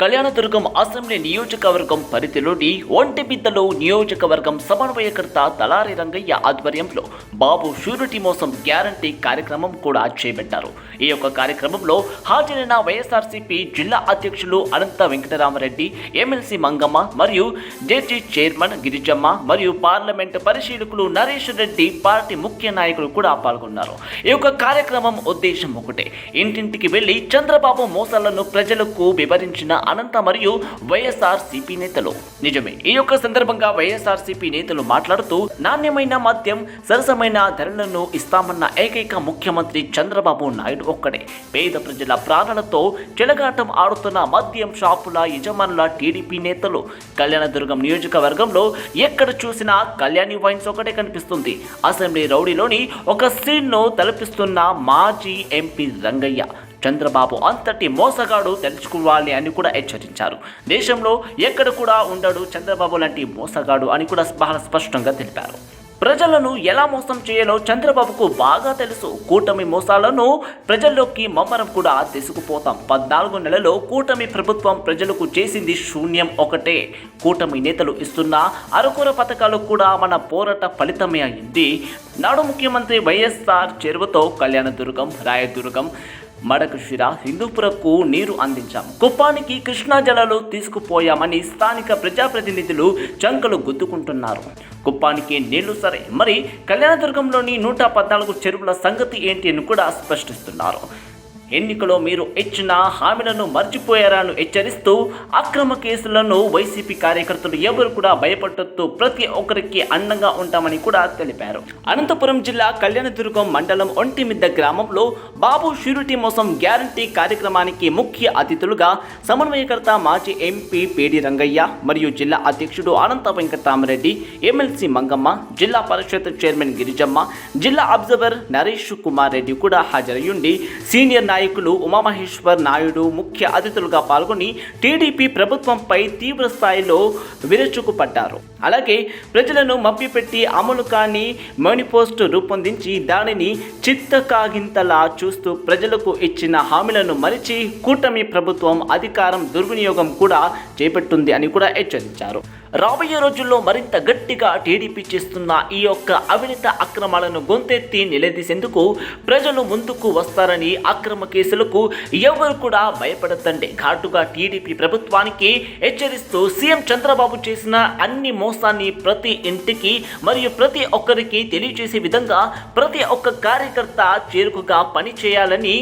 Kalyandurg assembly నియోజకవర్గం పరిధిలోని ఒంటిబిద్దలో నియోజకవర్గం సమన్వయకర్త తలారి రంగయ్య ఆధ్వర్యంలో బాబు షూరిటీ మోసం గ్యారంటీ కార్యక్రమం కూడా చేపట్టారు. ఈ యొక్క కార్యక్రమంలో హాజరైన వైఎస్ఆర్సీపీ జిల్లా అధ్యక్షులు అనంత వెంకటరామరెడ్డి ఎమ్మెల్సీ మంగమ్మ మరియు జడ్జి చైర్మన్ గిరిజమ్మ మరియు పార్లమెంట్ పరిశీలకులు నరేష్ రెడ్డి పార్టీ ముఖ్య నాయకులు కూడా పాల్గొన్నారు. ఈ యొక్క కార్యక్రమం ఉద్దేశం ఒకటే. ఇంటింటికి వెళ్ళి చంద్రబాబు మోసాలను ప్రజలకు వివరించిన అనంత మరియు వైఎస్ఆర్ సిపి నేతలు. నిజమే ఈ యొక్క సందర్భంగా వైఎస్ఆర్ సిపి నేతలు మాట్లాడుతూ నాణ్యమైన మద్యం సరసమైన ధరలను ఇస్తామన్న ఏకైక ముఖ్యమంత్రి చంద్రబాబు నాయుడు ఒక్కడే. పేద ప్రజల ప్రాణాలతో చెలగాటం ఆడుతున్న మద్యం షాపుల యజమానుల టీడీపీ నేతలు కళ్యాణదుర్గం నియోజకవర్గంలో ఎక్కడ చూసినా కళ్యాణి వైన్స్ ఒకటే కనిపిస్తుంది. అసెంబ్లీ రౌడీలోని ఒక సీన్ను తలపిస్తున్న మాజీ ఎంపీ రంగయ్య. చంద్రబాబు అంతటి మోసగాడు తెలుసుకోవాలి అని కూడా హెచ్చరించారు. దేశంలో ఎక్కడ కూడా ఉండడు చంద్రబాబు లాంటి మోసగాడు అని కూడా బహಳ స్పష్టంగా తెలిపారు. ప్రజలను ఎలా మోసం చేయాలో చంద్రబాబుకు బాగా తెలుసు. కూటమి మోసాలను ప్రజల్లోకి మమ్మరం కూడా తీసుకుపోతాం. పద్నాలుగు నెలలో కూటమి ప్రభుత్వం ప్రజలకు చేసింది శూన్యం ఒకటే. కూటమి నేతలు ఇస్తున్న అరకుర పథకాలు కూడా మన పోరాట ఫలితమే అయింది. నాడు ముఖ్యమంత్రి వైఎస్ఆర్ చెరువుతో కళ్యాణదుర్గం రాయదుర్గం మడకశిర హిందూపురకు నీరు అందించాం కుప్పానికి కృష్ణా జలాలు తీసుకుపోయామని స్థానిక ప్రజాప్రతినిధులు చంకలు గుద్దుకుంటున్నారు. కుప్పానికి నీళ్ళు సరే మరి కళ్యాణదుర్గంలోని నూట పద్నాలుగు చెరువుల సంగతి ఏంటి అని కూడా స్పష్టిస్తున్నారు. ఎన్నికలో మీరు ఇచ్చిన హామీలను మర్చిపోయారని హెచ్చరిస్తూ అక్రమ కేసులను వైసీపీ కార్యకర్తలు ఎవరు కూడా భయపడటంతో ప్రతి ఒక్కరికి అండంగా ఉంటామని కూడా తెలిపారు. అనంతపురం జిల్లా కళ్యాణదుర్గం మండలం ఒంటిమిద్ద గ్రామంలో బాబు షూరిటీ మోసం గ్యారంటీ కార్యక్రమానికి ముఖ్య అతిథులుగా సమన్వయకర్త మాజీ ఎంపీ పేడి రంగయ్య మరియు జిల్లా అధ్యక్షుడు అనంత వెంకటరామరెడ్డి ఎమ్మెల్సీ మంగమ్మ జిల్లా పరిషత్ చైర్మన్ గిరిజమ్మ జిల్లా అబ్జర్వర్ నరేష్ కుమార్ రెడ్డి కూడా హాజరయ్యుండి సీనియర్ నాయకులు నాయకులు ఉమామహేశ్వర్ నాయుడు ముఖ్య అతిథులుగా పాల్గొని టీడీపీ ప్రభుత్వంపై తీవ్ర స్థాయిలో విరుచుకుపడ్డారు. అలాగే ప్రజలను మభ్యపెట్టి అమలు కాని మేనిఫెస్టో రూపొందించి దానిని చిత్తకాగింతలా చూస్తూ ప్రజలకు ఇచ్చిన హామీలను మరిచి కూటమి ప్రభుత్వం అధికారం దుర్వినియోగం కూడా చేపట్టుంది అని కూడా హెచ్చరించారు. రాబోయే రోజుల్లో మరింత గట్టిగా టీడీపీ చేస్తున్న ఈ యొక్క అవినీత అక్రమాలను గొంతెత్తి నిలదీసేందుకు ప్రజలు ముందుకు వస్తారని అక్రమ కేసులకు ఎవరు కూడా భయపడద్దండి. ఘాటుగా టీడీపీ ప్రభుత్వానికి హెచ్చరిస్తూ సీఎం చంద్రబాబు చేసిన అన్ని మోసాన్ని ప్రతి ఇంటికి మరియు ప్రతి ఒక్కరికి తెలియజేసే విధంగా ప్రతి ఒక్క కార్యకర్త చేరుకుగా పనిచేయాలని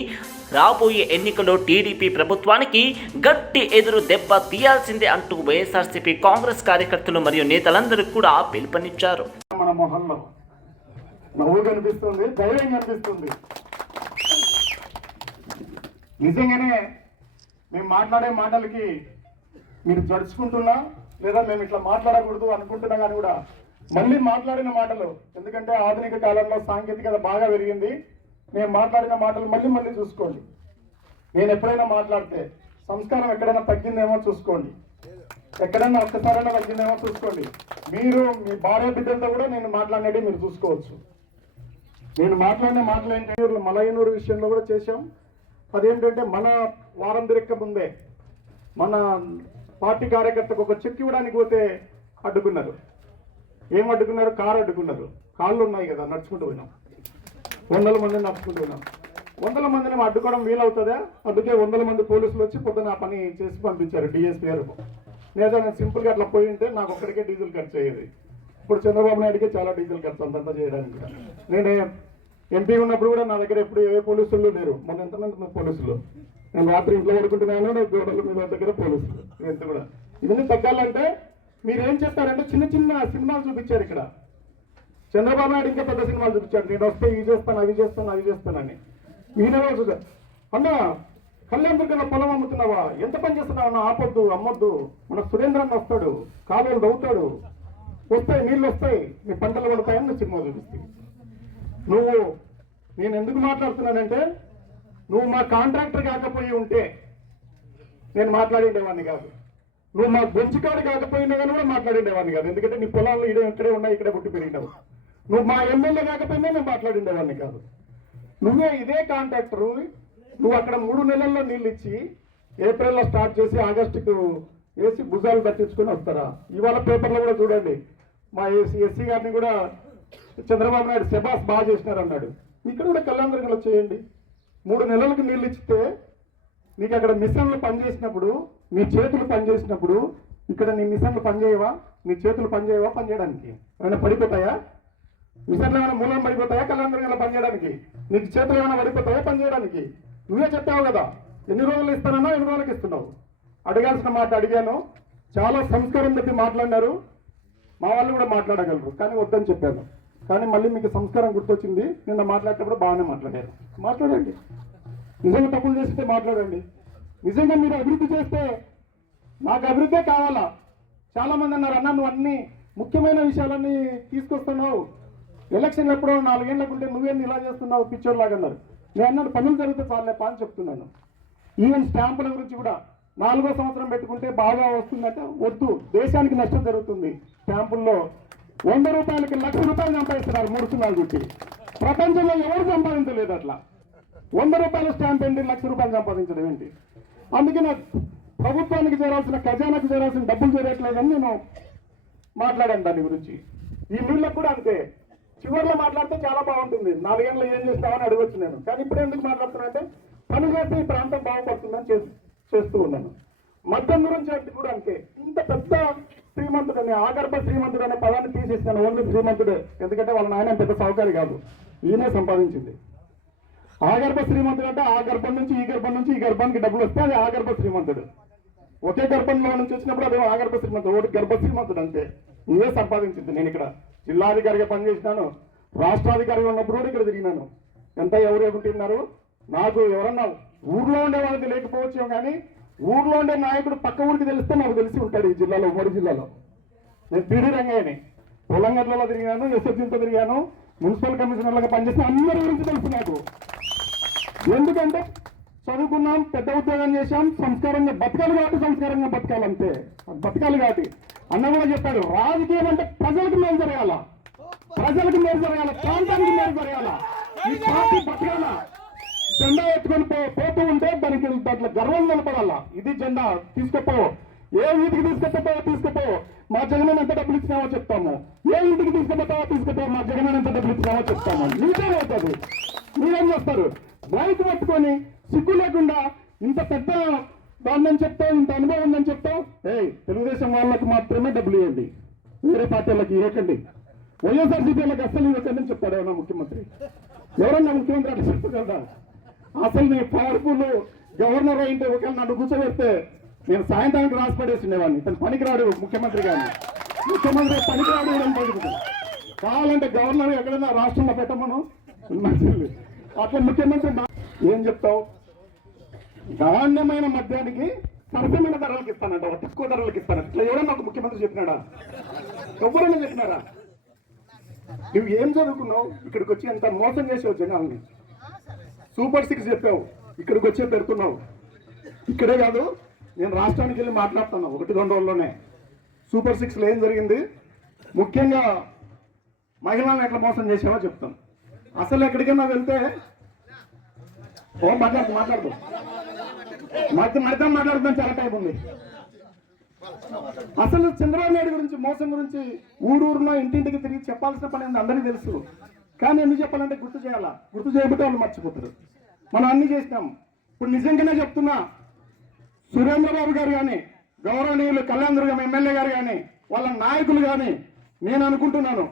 రాబోయే ఎన్నికల్లో టీడీపీ ప్రభుత్వానికి గట్టి ఎదురు దెబ్బ తీయాల్సిందే అంటూ వైఎస్ఆర్సీపీ కాంగ్రెస్ కార్యకర్తలు మరియు నేతలందరూ కూడా పిలుపునిచ్చారు. మన మొహంలో నవ్వు కనిపిస్తుంది ధైర్యం కనిపిస్తుంది. నిజంగానే మేము మాట్లాడే మాటలకి మీరు జడుచుకుంటున్నా లేదా మేము ఇట్లా మాట్లాడకూడదు అనుకుంటున్నా కానీ కూడా మళ్ళీ మాట్లాడిన మాటలు ఎందుకంటే ఆధునిక కాలంలో సాంకేతికత బాగా పెరిగింది. మేము మాట్లాడిన మాటలు మళ్ళీ మళ్ళీ చూసుకోండి. నేను ఎప్పుడైనా మాట్లాడితే సంస్కారం ఎక్కడైనా తగ్గిందేమో చూసుకోండి. ఎక్కడైనా ఒక్కసారైనా తగ్గిందేమో చూసుకోండి. మీరు మీ భార్య బిడ్డలతో కూడా నేను మాట్లాడేది మీరు చూసుకోవచ్చు. నేను మాట్లాడిన మాటలు ఏంటంటే మలయనూరు విషయంలో కూడా చేశాం. అదేంటంటే మన వారం తిరక్క ముందే మన పార్టీ కార్యకర్తకు ఒక చెక్ ఇవ్వడానికి పోతే అడ్డుకున్నారు. ఏం అడ్డుకున్నారు? కారు అడ్డుకున్నారు. కాళ్ళు ఉన్నాయి కదా నడుచుకుంటూ పోయినాం. వందల మందిని నడుచుకుంటూ పోయినాం. వందల మందిని అడ్డుకోవడం వీలవుతుందా? అందుకే వందల మంది పోలీసులు వచ్చి పొద్దున ఆ పని చేసి పంపించారు డిఎస్పీ గారు. లేదా నేను సింపుల్గా అట్లా పోయి ఉంటే నాకు ఒక్కడికే డీజిల్ ఖర్చు అయ్యేది. ఇప్పుడు చంద్రబాబు నాయుడుకి చాలా డీజిల్ ఖర్చు అంతంతా చేయడానికి. నేనే ఎంపీ ఉన్నప్పుడు కూడా నా దగ్గర ఎప్పుడు ఏ పోలీసులు లేరు. మొన్న ఎంతమంది పోలీసులు? నేను రాత్రి ఇంట్లో పడుకుంటున్నాను నేను గోడల మీద దగ్గర పోలీసులు. ఎంత కూడా. ఇవన్నీ తగ్గాలంటే మీరు ఏం చేస్తారంటే చిన్న చిన్న సినిమాలు చూపించారు ఇక్కడ. చంద్రబాబు నాయుడు ఇంకా పెద్ద సినిమాలు చూపించాడు నేను వస్తే ఇవి చేస్తాను అవి చేస్తాను అవి చేస్తానని. ఈయన రోజు అన్న కళ్యాణ్ దుర్గంలో పొలం అమ్ముతున్నావా? ఎంత పని చేస్తున్నావు అన్న? ఆపొద్దు అమ్మొద్దు. మన సురేంద్రన్ వస్తాడు. కాలువలు దవ్వుతాడు. వస్తాయి నీళ్ళు వస్తాయి. మీ పంటలు పడతాయని సినిమా చూపిస్తాయి నువ్వు నేను ఎందుకు మాట్లాడుతున్నానంటే నువ్వు మా కాంట్రాక్టర్ కాకపోయి ఉంటే నేను మాట్లాడిండేవాడిని కాదు. నువ్వు మా గొంచుకాడు కాకపోయినా కానీ కూడా మాట్లాడిండేవాడిని కాదు. ఎందుకంటే నీ పొలాల్లో ఇడే ఇక్కడే ఉన్నాయి ఇక్కడే పుట్టి పెరిగినావు. నువ్వు మా ఎమ్మెల్యే కాకపోయినా నేను మాట్లాడిండేవాడిని కాదు. నువ్వే ఇదే కాంట్రాక్టరు నువ్వు అక్కడ మూడు నెలల్లో నీళ్ళు ఇచ్చి ఏప్రిల్లో స్టార్ట్ చేసి ఆగస్టుకు వేసి భుజాలు పట్టించుకొని వస్తారా? ఇవాళ పేపర్లో కూడా చూడండి. మా ఎస్సీ ఎస్సీ గారిని కూడా చంద్రబాబు నాయుడు శబాస్ బాగా చేసినారు అన్నాడు ఇక్కడ కూడా కళ్యాణ చేయండి. మూడు నెలలకు నీళ్ళు ఇచ్చితే నీకు అక్కడ మిషన్లు పనిచేసినప్పుడు నీ చేతులు పనిచేసినప్పుడు ఇక్కడ నీ మిషన్లు పనిచేయవా? నీ చేతులు పనిచేయవా పనిచేయడానికి? ఏమైనా పడిపోతాయా? మిషన్లు ఏమైనా మూలం పడిపోతాయా కళ్యాణ పనిచేయడానికి? నీకు చేతులు ఏమైనా పడిపోతాయా పనిచేయడానికి? నువ్వే చెప్పావు కదా ఎన్ని రోజులు ఇస్తానన్నా ఎన్ని రోజులకు ఇస్తున్నావు? అడగాల్సిన మాట అడిగాను. చాలా సంస్కారం పెట్టి మాట్లాడినారు. మా వాళ్ళు కూడా మాట్లాడగలరు కానీ వద్దని చెప్పాను. కానీ మళ్ళీ మీకు సంస్కారం గుర్తొచ్చింది. నిన్న మాట్లాడేటప్పుడు బాగానే మాట్లాడారు. మాట్లాడండి. నిజంగా తప్పులు చేస్తే మాట్లాడండి. నిజంగా మీరు అభివృద్ధి చేస్తే నాకు అభివృద్ధే కావాలా? చాలామంది అన్నారు అన్న నువ్వు అన్ని ముఖ్యమైన విషయాలన్నీ తీసుకొస్తున్నావు. ఎలక్షన్ ఎప్పుడో నాలుగేళ్ళకు ఉంటే నువ్వేంది ఇలా చేస్తున్నావు? పిక్చర్ లాగా అన్నారు. నేను అన్నాడు పనులు జరిగితే చాలేపా అని చెప్తున్నాను. ఈవెన్ స్టాంపుల గురించి కూడా నాలుగో సంవత్సరం పెట్టుకుంటే బాగా వస్తుందంటే వద్దు. దేశానికి నష్టం జరుగుతుంది. స్టాంపుల్లో వంద రూపాయలకి లక్ష రూపాయలు సంపాదిస్తున్నారు మూడు సున్నాలు గుట్టి ప్రపంచంలో ఎవరు సంపాదించలేదు అట్లా? వంద రూపాయల స్టాంప్ ఏంటి? లక్ష రూపాయలు సంపాదించడం ఏంటి? అందుకే ప్రభుత్వానికి చేరాల్సిన ఖజానాకు చేరాల్సిన డబ్బులు చేరట్లేదని నేను మాట్లాడాను దాని గురించి. ఈ నీళ్ళకు కూడా అంతే. చివరిలో మాట్లాడితే చాలా బాగుంటుంది. నాలుగేళ్ళు ఏం చేస్తామని అడగొచ్చు నేను. కానీ ఇప్పుడు ఎందుకు మాట్లాడుతున్నా పని చేస్తే ఈ ప్రాంతం బాగుపడుతుందని చేస్తూ ఉన్నాను. మద్యం గురించి అంటే కూడా అంతే. ఇంత పెద్ద శ్రీమంతుడని ఆగర్భ శ్రీమంతుడు అనే పదాన్ని తీసేస్తాను ఓన్లీ శ్రీమంతుడే. ఎందుకంటే వాళ్ళ నాయన పెద్ద సౌకర్యం కాదు. ఈయనే సంపాదించింది. ఆగర్భ శ్రీమంతుడు అంటే ఆ గర్భం నుంచి ఈ గర్భం నుంచి ఈ గర్భానికి డబ్బులు వస్తే అది ఆగర్భ శ్రీమంతుడు. ఒకే గర్భంలో నుంచి వచ్చినప్పుడు అదే ఆగర్భ శ్రీమంతుడు ఒకటి గర్భ శ్రీమంతుడు అంతే. నువ్వే సంపాదించింది నేను ఇక్కడ. జిల్లాధికారిగా పనిచేసినాను. రాష్ట్రాధికారిగా ఉన్నప్పుడు కూడా ఇక్కడ తిరిగినాను. ఎంత ఎవరు ఎగుంటున్నారు నాకు ఎవరన్నా ఊర్లో ఉండే వాళ్ళకి లేకపోవచ్చు కానీ ఊర్లో ఉండే నాయకుడు పక్క ఊరికి తెలిస్తే నాకు తెలిసి ఉంటాడు ఈ జిల్లాలో ఉమ్మడి జిల్లాలో. నేను పీడీ రంగయ్యని. పొలంగడ్లలో తిరిగాను ఎస్ఎస్సీతో తిరిగాను మున్సిపల్ కమిషనర్లుగా పనిచేసిన అందరి గురించి తెలుసు నాకు. ఎందుకంటే చదువుకున్నాం పెద్ద ఉద్యోగం చేశాం సంస్కారంగా బతకాలి కాబట్టి సంస్కారంగా బతకాలంతే. బతకాలి కాబట్టి. అన్న కూడా చెప్పాడు రాజకీయం అంటే ప్రజలకు మేలు జరగాల. ప్రజలకు మేలు జరగాల ప్రాంతానికి మేలు జరగాల. ఈ పార్టీ బతకాల. జెండా ఎత్తుకొని పో పోతూ ఉంటే దానికి దాంట్లో గర్వం కనపడాలా? ఇది జెండా తీసుకుపో. ఏ ఇంటికి తీసుకెళ్తావో తీసుకుపో. మా జగన్ ఎంత డబ్బులు ఇచ్చినావో చెప్తాము. ఏ ఇంటికి తీసుకెళ్తావో తీసుకుపో. మా జగన్ ఎంత డబ్బులు ఇచ్చినావో చెప్తాము. మీదే అవుతుంది మీరేం చేస్తారు? బైక్ పట్టుకొని సిగ్గు లేకుండా ఇంత పెద్ద దాన్ని చెప్తావు ఇంత అనుభవం ఉందని చెప్తావు? ఏ తెలుగుదేశం వాళ్ళకి మాత్రమే డబ్బులు ఇవ్వండి. వేరే పార్టీలకు ఇవ్వకండి. వైఎస్ఆర్సీపీ వాళ్ళకి అస్సలు ఇవ్వకండి అని చెప్తాడు ఏమన్నా ముఖ్యమంత్రి? ఎవరన్నా ముఖ్యమంత్రి అట్లా చెప్పగలరా? అసలు నీ పవర్ఫుల్ గవర్నర్ అయింటే ఒకవేళ నన్ను కూర్చోబెడితే నేను సాయంత్రానికి రాసి పడేసిండేవాడిని తను పనికిరాడు ముఖ్యమంత్రి కానీ ముఖ్యమంత్రి పనికిరాడు అని కావాలంటే గవర్నర్ ఎక్కడైనా రాష్ట్రంలో పెట్టమను? అట్లా ముఖ్యమంత్రి ఏం చెప్తావు? నాణ్యమైన మద్యానికి సరసమైన ధరలకు ఇస్తానంట తక్కువ ధరలకు ఇస్తాను ఇట్లా ఎవరన్నా ఒక ముఖ్యమంత్రి చెప్పినాడా? ఎవరన్నా చెప్పినారా? నువ్వు ఏం చదువుకున్నావు? ఇక్కడికి వచ్చి ఎంత మోసం చేసావు జనాల్ని? సూపర్ సిక్స్ చెప్పావు. ఇక్కడికి వచ్చే పెడుతున్నావు. ఇక్కడే కాదు నేను రాష్ట్రానికి వెళ్ళి మాట్లాడుతున్నా ఒకటి రెండు రోజుల్లోనే. సూపర్ సిక్స్లో ఏం జరిగింది? ముఖ్యంగా మహిళలను ఎట్లా మోసం చేసామో చెప్తాను. అసలు ఎక్కడికైనా వెళ్తే ఓ మాట్లాడుతూ మాట్లాడుతూ మధ్య మధ్య మాట్లాడుతాం చాలా టైం ఉంది. అసలు చంద్రబాబు నాయుడు గురించి మోసం గురించి ఊరూరులో ఇంటింటికి తిరిగి చెప్పాల్సిన పని అందరికీ తెలుసు. కానీ ఎందుకు చెప్పాలంటే గుర్తు చేయాలా? గుర్తు చేయబట్టి వాళ్ళు మర్చిపోతారు. మనం అన్ని చేసినాం ఇప్పుడు నిజంగానే చెప్తున్నా సురేంద్రబాబు గారు కానీ గౌరవనీయులు కళ్యాణ్ దుర్గం ఎమ్మెల్యే గారు కానీ వాళ్ళ నాయకులు కానీ నేను అనుకుంటున్నాను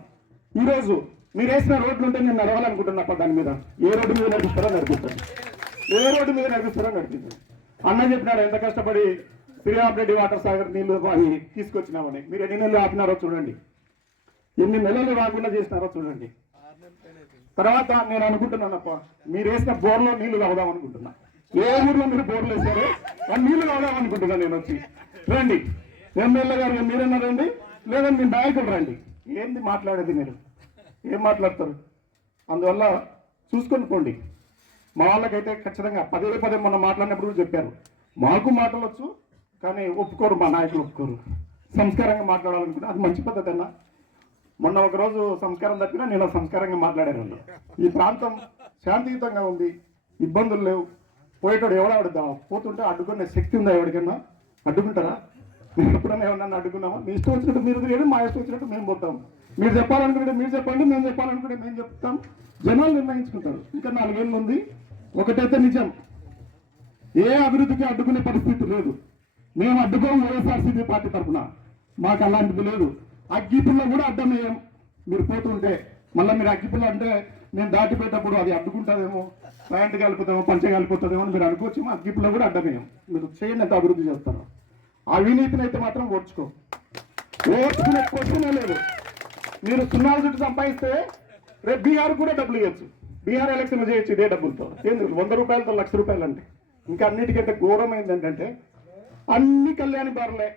ఈరోజు మీరు వేసిన రోడ్లు ఉంటే నేను నడవాలనుకుంటున్నా దాని మీద. ఏ రోడ్డు మీద నడిపిస్తారో నడిపిస్తాను ఏ రోడ్డు మీద నడిపిస్తారో నడిపిస్తాను అన్న చెప్పినాడు ఎంత కష్టపడి శ్రీరామరెడ్డి వాటర్ సాగర్ నీళ్ళు అవి తీసుకొచ్చినామని. మీరు ఎన్ని నెలలు ఆపినారో చూడండి. ఎన్ని నెలలు రాకుండా చేసినారో చూడండి. తర్వాత నేను అనుకుంటున్నానప్ప మీరు వేసిన బోర్లో నీళ్ళు కావదాం అనుకుంటున్నా. ఏ ఊర్లో మీరు బోర్లు వేసారు ఆ నీళ్ళు కావదాం అనుకుంటున్నా నేను వచ్చి. రండి. ఎమ్మెల్యే గారు మీరన్నా రండి. లేదా మీ నాయకులు రండి. ఏంది మాట్లాడేది మీరు? ఏం మాట్లాడతారు? అందువల్ల చూసుకొని పోండి. మా వాళ్ళకైతే ఖచ్చితంగా పదే పదే మొన్న మాట్లాడినప్పుడు కూడా చెప్పారు. మాకు మాటలు కానీ ఒప్పుకోరు మా నాయకులు ఒప్పుకోరు. సంస్కారంగా మాట్లాడాలనుకుంటే అది మంచి పద్ధతి అన్నా మొన్న ఒకరోజు సంస్కారం తప్పినా నేను సంస్కారంగా మాట్లాడాను ఈ ప్రాంతం శాంతియుతంగా ఉంది ఇబ్బందులు లేవు. పోయేటోడు ఎవడో అడుగుదా పోతుంటే అడ్డుకునే శక్తి ఉందా ఎవరికన్నా అడ్డుకుంటారా? మీరు ఎప్పుడన్నా ఎవరన్నా అడ్డుకున్నామా? మీ ఇష్టం వచ్చినట్టు మీరు తిరిగి మా ఇష్టం వచ్చినట్టు మేము పోతాం. మీరు చెప్పాలనుకుంటే మీరు చెప్పండి మేము చెప్పాలనుకుంటే మేము చెప్తాం. జనాలు నిర్ణయించుకుంటారు. ఇంకా నాలుగేళ్ళు ఉంది. ఒకటైతే నిజం. ఏ అభివృద్ధికి అడ్డుకునే పరిస్థితి లేదు. మేము అడ్డుకోము వైఎస్ఆర్సీపీ పార్టీ తరఫున. మాకు అలాంటిది లేదు. అగ్గిపుల్ల కూడా అడ్డం మీరు పోతుంటే మళ్ళీ మీరు అగ్గిపుల్ల అంటే నేను దాటిపోయేటప్పుడు అది అడ్డుకుంటుందేమో ప్యాంట్ కలిపోతామో పంచ కలిపోతుందేమో అని మీరు అనుకోవచ్చు అగ్గిపుల్ల కూడా అడ్డం మీరు చేయండి ఎంత అభివృద్ధి చేస్తారు. అవినీతిని అయితే మాత్రం ఓడ్చుకో ఓడ్చుకునే క్వశ్చనే లేదు. మీరు సున్నాలు చుట్టూ సంపాదిస్తే రేపు బీహార్ కూడా డబ్బులు ఇవ్వచ్చు. బీహార్ ఎలక్షన్ చేయొచ్చు ఇదే డబ్బులతో. ఏంది వంద రూపాయలతో లక్ష రూపాయలు అంటే ఇంకా అన్నిటికంటే ఘోరమైంది ఏంటంటే అన్ని కళ్యాణి బారులే.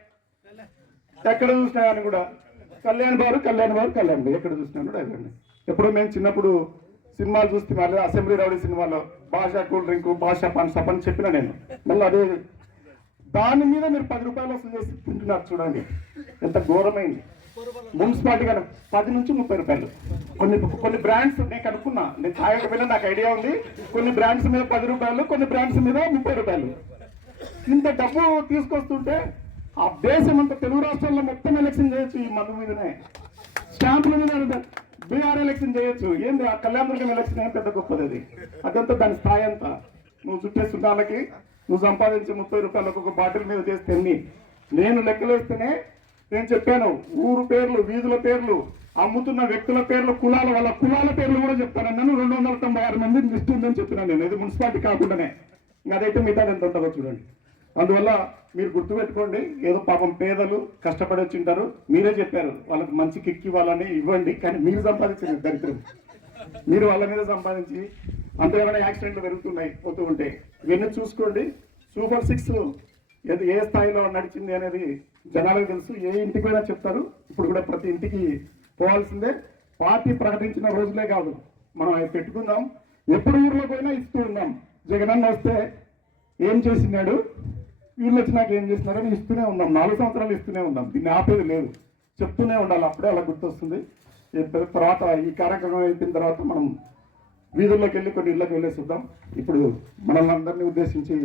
ఎక్కడ చూసినా కానీ కూడా కళ్యాణ్ బారు కళ్యాణ్ బారు కళ్యాణ్ బారు ఎక్కడ చూసినా కూడా అదండి ఎప్పుడు మేము చిన్నప్పుడు సినిమాలు చూస్తే మళ్ళీ అసెంబ్లీ రౌడీ సినిమాలో భాష కూల్ డ్రింక్ భాష పని సపని చెప్పిన నేను. మళ్ళీ అదే దాని మీద మీరు పది రూపాయలు వసూలు చేసి తింటున్నారు చూడండి. ఎంత ఘోరమైంది. మున్సిపాలిటీ కదా పది నుంచి ముప్పై రూపాయలు. కొన్ని కొన్ని బ్రాండ్స్ నేను కనుక్కున్నా. నేను తాగకపోయినా నాకు ఐడియా ఉంది. కొన్ని బ్రాండ్స్ మీద పది రూపాయలు కొన్ని బ్రాండ్స్ మీద ముప్పై రూపాయలు. ఇంత డబ్బు తీసుకొస్తుంటే ఆ దేశం అంతా తెలుగు రాష్ట్రాల్లో మొత్తం ఎలక్షన్ చేయొచ్చు ఈ మందు మీదనే. స్టాంపుల మీద బీఆర్ ఎలక్షన్ చేయొచ్చు. ఏంది ఆ కళ్యాణదుర్గం ఎలక్షన్ ఏం పెద్ద గొప్పది అది? అదంతా దాని స్థాయి అంతా. నువ్వు చుట్టే వాళ్ళకి నువ్వు సంపాదించే ముప్పై రూపాయలకు ఒక బాటిల్ మీద చేస్తే ఎన్ని? నేను లెక్కలేస్తేనే నేను చెప్పాను ఊరు పేర్లు వీధుల పేర్లు అమ్ముతున్న వ్యక్తుల పేర్లు కులాల వాళ్ళ కులాల పేర్లు కూడా చెప్తాను. నేను రెండు వందల తొంభై ఆరు మంది లిస్ట్ ఉందని చెప్పినాను నేను. ఇది మున్సిపాలిటీ కాకుండానే. ఇంకా అదైతే మిగతా ఎంత ఉంటుందో చూడండి. అందువల్ల మీరు గుర్తుపెట్టుకోండి ఏదో పాపం పేదలు కష్టపడి వచ్చి ఉంటారు. మీరే చెప్పారు వాళ్ళకి మంచి కిక్ ఇవ్వాలని ఇవ్వండి కానీ మీరు సంపాదించిన దరిద్రం. మీరు వాళ్ళ మీద సంపాదించి అంతేమైనా యాక్సిడెంట్లు పెరుగుతున్నాయి పోతూ ఉంటే. ఇవన్నీ చూసుకోండి. సూపర్ సిక్స్ ఏది ఏ స్థాయిలో నడిచింది అనేది జనాలకు తెలుసు. ఏ ఇంటికి పోయినా చెప్తారు. ఇప్పుడు కూడా ప్రతి ఇంటికి పోవాల్సిందే. పార్టీ ప్రకటించిన రోజులే కాదు. మనం అవి పెట్టుకుందాం. ఎప్పుడు ఊర్లో పోయినా ఇస్తూ ఉన్నాం. జగనన్న వస్తే ఏం చేసినాడు? వీళ్ళు వచ్చినాక ఏం చేస్తున్నారని ఇస్తూనే ఉన్నాం. నాలుగు సంవత్సరాలు ఇస్తూనే ఉన్నాం. దీన్ని ఆపేది లేదు. చెప్తూనే ఉండాలి. అప్పుడే అలా గుర్తొస్తుంది. తర్వాత ఈ కార్యక్రమం అయిపోయిన తర్వాత మనం వీధుల్లోకి వెళ్ళి కొన్ని ఇళ్ళకి వెళ్ళేసి ఇప్పుడు మనల్ని అందరినీ ఉద్దేశించి